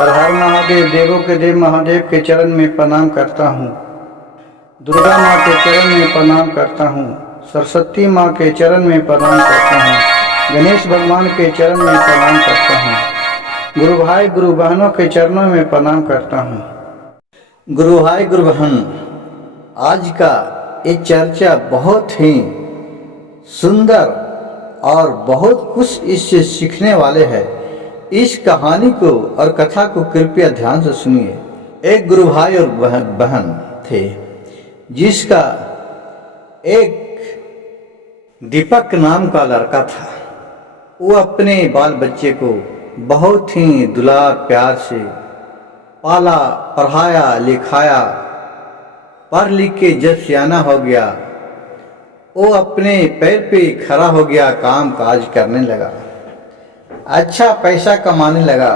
हर हर महादेव, देवों के देव महादेव के चरण में प्रणाम करता हूँ। दुर्गा माँ के चरण में प्रणाम करता हूँ। सरस्वती माँ के चरण में प्रणाम करता हूँ। गणेश भगवान के चरण में प्रणाम करता हूँ। गुरु भाई गुरु बहनों के चरणों में प्रणाम करता हूँ। गुरु भाई गुरु बहन, आज का ये चर्चा बहुत ही सुंदर और बहुत कुछ इससे सीखने वाले हैं। इस कहानी को और कथा को कृपया ध्यान से सुनिए। एक गुरु भाई और बहन थे, जिसका एक दीपक नाम का लड़का था। वो अपने बाल बच्चे को बहुत ही दुलार प्यार से पाला, पढ़ाया, लिखाया। पढ़ लिख के जब सियाना हो गया, वो अपने पैर पे खड़ा हो गया, काम काज करने लगा, अच्छा पैसा कमाने लगा।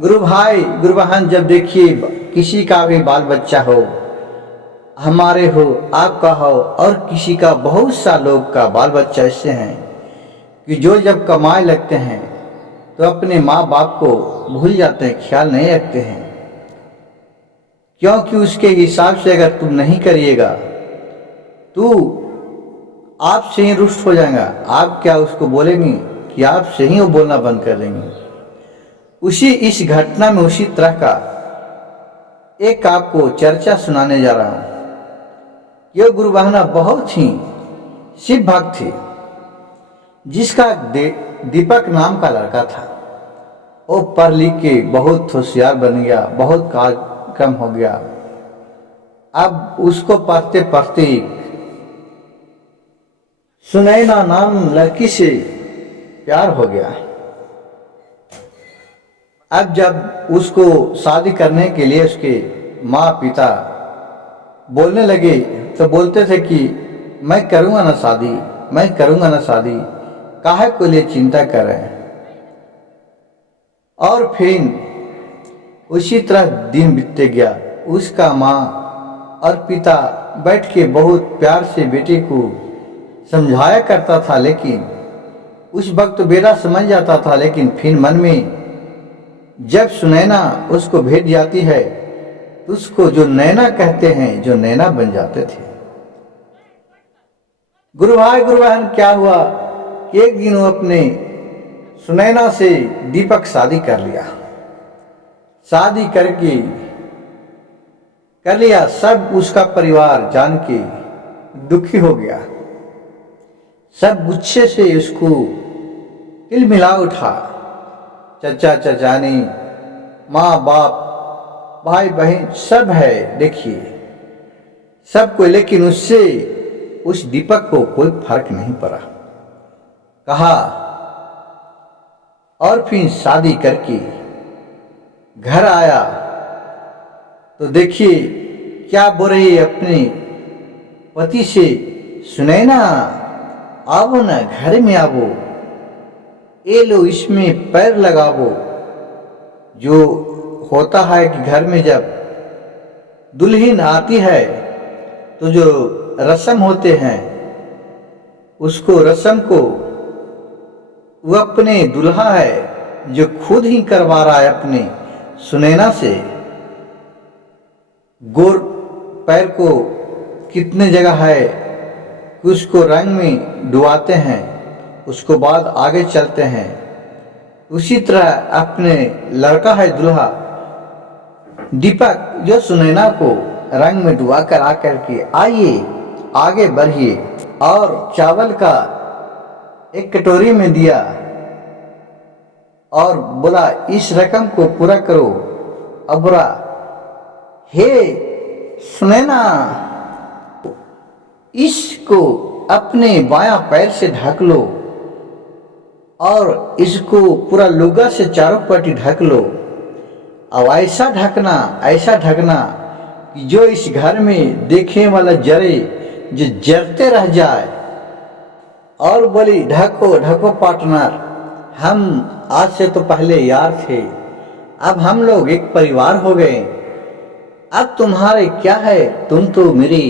गुरु भाई गुरु बहन, जब देखिए किसी का भी बाल बच्चा हो, हमारे हो, आपका हो, और किसी का, बहुत सा लोग का बाल बच्चा ऐसे हैं कि जो जब कमाए लगते हैं तो अपने माँ बाप को भूल जाते हैं, ख्याल नहीं रखते हैं। क्योंकि उसके हिसाब से अगर तुम नहीं करिएगा तो आपसे ही रुष्ट हो जाएगा। आप क्या उसको बोलेंगे कि आपसे ही वो बोलना बंद कर देंगे। उसी इस घटना में उसी तरह का एक आपको चर्चा सुनाने जा रहा हूं। यह गुरु बहना बहुत ही शिव भक्त थे, जिसका दीपक नाम का लड़का था। वो पढ़ लिख के बहुत होशियार बन गया, बहुत कार्यक्रम हो गया। अब उसको पढ़ते पढ़ते सुनैना नाम लड़की से प्यार हो गया। अब जब उसको शादी करने के लिए उसके माँ पिता बोलने लगे तो बोलते थे कि मैं करूँगा ना शादी, मैं करूँगा ना शादी, काहे को लिए चिंता कर रहे हैं। और फिर उसी तरह दिन बीतते गया। उसका माँ और पिता बैठ के बहुत प्यार से बेटे को समझाया करता था, लेकिन उस वक्त तो बेटा समझ जाता था, लेकिन फिर मन में जब सुनैना उसको भेट जाती है तो उसको जो नैना कहते हैं, जो नैना बन जाते थे। गुरु भाई गुरु बहन, क्या हुआ कि एक दिन वो अपने सुनैना से दीपक शादी कर लिया। शादी करके कर लिया, सब उसका परिवार जान के दुखी हो गया। सब गुस्से से उसको तिलमिला उठा। चचा चचानी, माँ बाप, भाई बहन सब है, देखिए सबको, लेकिन उससे उस दीपक को कोई फर्क नहीं पड़ा। कहा और फिर शादी करके घर आया तो देखिए क्या बोल रही है अपने पति से, सुनैना आवो ना, घर में आवो, ये लो इसमें पैर लगावो। जो होता है कि घर में जब दुल्हन आती है तो जो रस्म होते हैं, उसको रस्म को वो अपने दुल्हा है जो खुद ही करवा रहा है अपने सुनैना से। गोर पैर को कितने जगह है कि उसको रंग में डुबाते हैं, उसको बाद आगे चलते हैं। उसी तरह अपने लड़का है दुल्हा दीपक, जो सुनैना को रंग में डुबा कर आकर के आइए आगे बढ़िए, और चावल का एक कटोरी में दिया और बोला इस रकम को पूरा करो। अब बोला, हे सुनैना, इसको अपने बायां पैर से ढक लो और इसको पूरा लुगा से चारों पट्टी ढक लो। अब ऐसा ढकना कि जो इस घर में देखने वाला जरे, जो जरते रह जाए। और बोली, ढको ढको पार्टनर, हम आज से तो पहले यार थे, अब हम लोग एक परिवार हो गए। अब तुम्हारे क्या है, तुम तो मेरी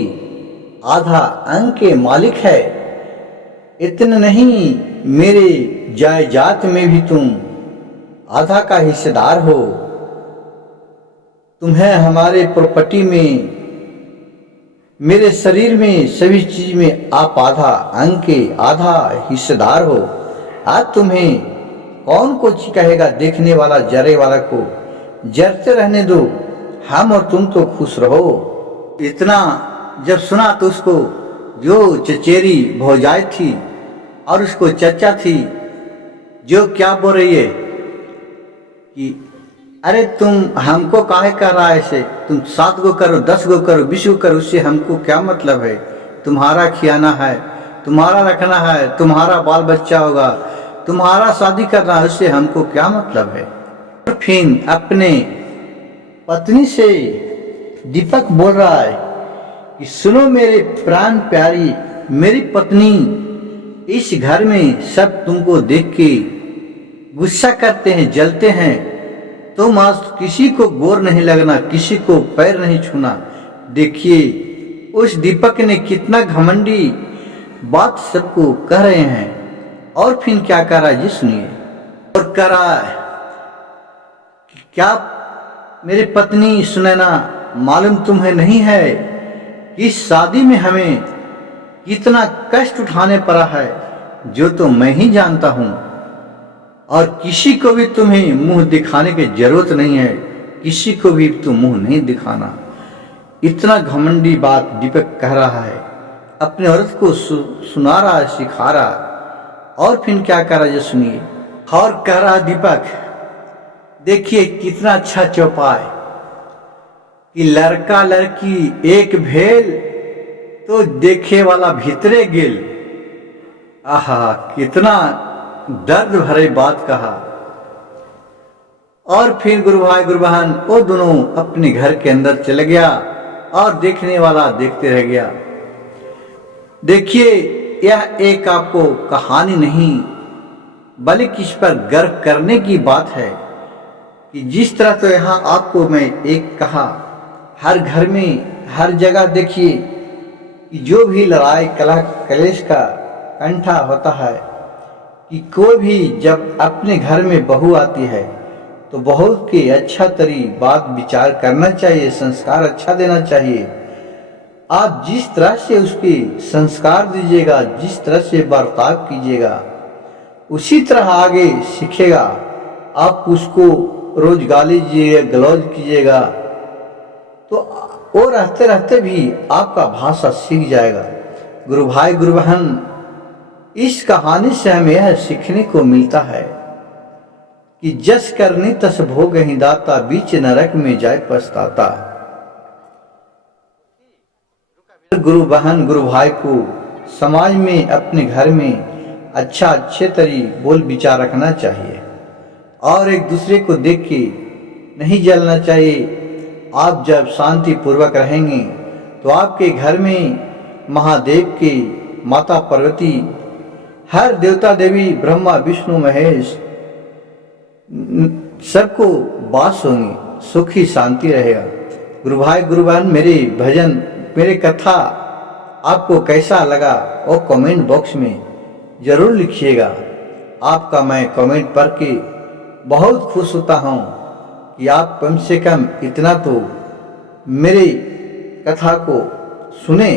आधा अंग के मालिक है। इतने नहीं, मेरे जायदाद में भी तुम आधा का हिस्सेदार हो। तुम्हें हमारे प्रॉपर्टी में, मेरे शरीर में, सभी चीज में आप आधा अंग के आधा हिस्सेदार हो। आज तुम्हें कौन कुछ कहेगा? देखने वाला जरे वाला को जरते रहने दो, हम और तुम तो खुश रहो। इतना जब सुना तो उसको जो चचेरी भौजाई थी और उसको चचा थी, जो क्या बोल रही है कि अरे तुम हमको काहे कर रहा है ऐसे? तुम 7 गो करो, 10 गो करो, 20 गो करो, उससे हमको क्या मतलब है? तुम्हारा खियाना है, तुम्हारा रखना है, तुम्हारा बाल बच्चा होगा, तुम्हारा शादी करना है, उससे हमको क्या मतलब है? फिर अपने पत्नी से दीपक बोल रहा है कि सुनो मेरे प्राण प्यारी, मेरी पत्नी, इस घर में सब तुमको देख के गुस्सा करते हैं, जलते हैं। तुम आज किसी को गोर नहीं लगना, किसी को पैर नहीं छूना। देखिए उस दीपक ने कितना घमंडी बात सबको कह रहे हैं। और फिर क्या कह रहा है जी सुनिए। और कह रहा है कि क्या मेरी पत्नी सुनैना, मालूम तुम्हें नहीं है कि इस शादी में हमें कितना कष्ट उठाने पड़ा है, जो तो मैं ही जानता हूं। और किसी को भी तुम्हें मुंह दिखाने की जरूरत नहीं है, किसी को भी तुम मुंह नहीं दिखाना। इतना घमंडी बात दीपक कह रहा है, अपने औरत को सुना रहा है, सिखा रहा। और फिर क्या कह रहा है सुनिए। और कह रहा दीपक, देखिए कितना अच्छा चौपाई कि लड़का लड़की एक भेल तो देखे वाला भीतरे गेल। आहा, कितना दर्द भरे बात कहा। और फिर गुरु भाई गुरु बहन वो दोनों अपने घर के अंदर चले गया और देखने वाला देखते रह गया। देखिए यह एक आपको कहानी नहीं बल्कि इस पर गर्व करने की बात है कि जिस तरह तो यहाँ आपको मैं एक कहा, हर घर में हर जगह देखिए कि जो भी लड़ाई कलह कलेश का कंठा होता है कि कोई भी जब अपने घर में बहू आती है तो बहू के अच्छा तरी बात विचार करना चाहिए, संस्कार अच्छा देना चाहिए। आप जिस तरह से उसके संस्कार दीजिएगा, जिस तरह से बर्ताव कीजिएगा, उसी तरह आगे सीखेगा। आप उसको रोज गाली दीजिएगा, गलौज कीजिएगा तो वो रहते रहते भी आपका भाषा सीख जाएगा। गुरु भाई गुरु बहन, इस कहानी से हमें यह सीखने को मिलता है कि जस करनी तस भोग ही दाता, बीच नरक में जाए पछताता। गुरु बहन गुरु भाई को समाज में, अपने घर में अच्छा अच्छे तरी बोल विचार रखना चाहिए और एक दूसरे को देख के नहीं जलना चाहिए। आप जब शांति पूर्वक रहेंगे तो आपके घर में महादेव के, माता पार्वती, हर देवता देवी, ब्रह्मा विष्णु महेश सबको वास होंगे, सुखी शांति रहेगा। गुरु भाई गुरु बहन, मेरे भजन, मेरे कथा आपको कैसा लगा वो कमेंट बॉक्स में जरूर लिखिएगा। आपका मैं कमेंट पढ़ के बहुत खुश होता हूँ कि आप कम से कम इतना तो मेरे कथा को सुने।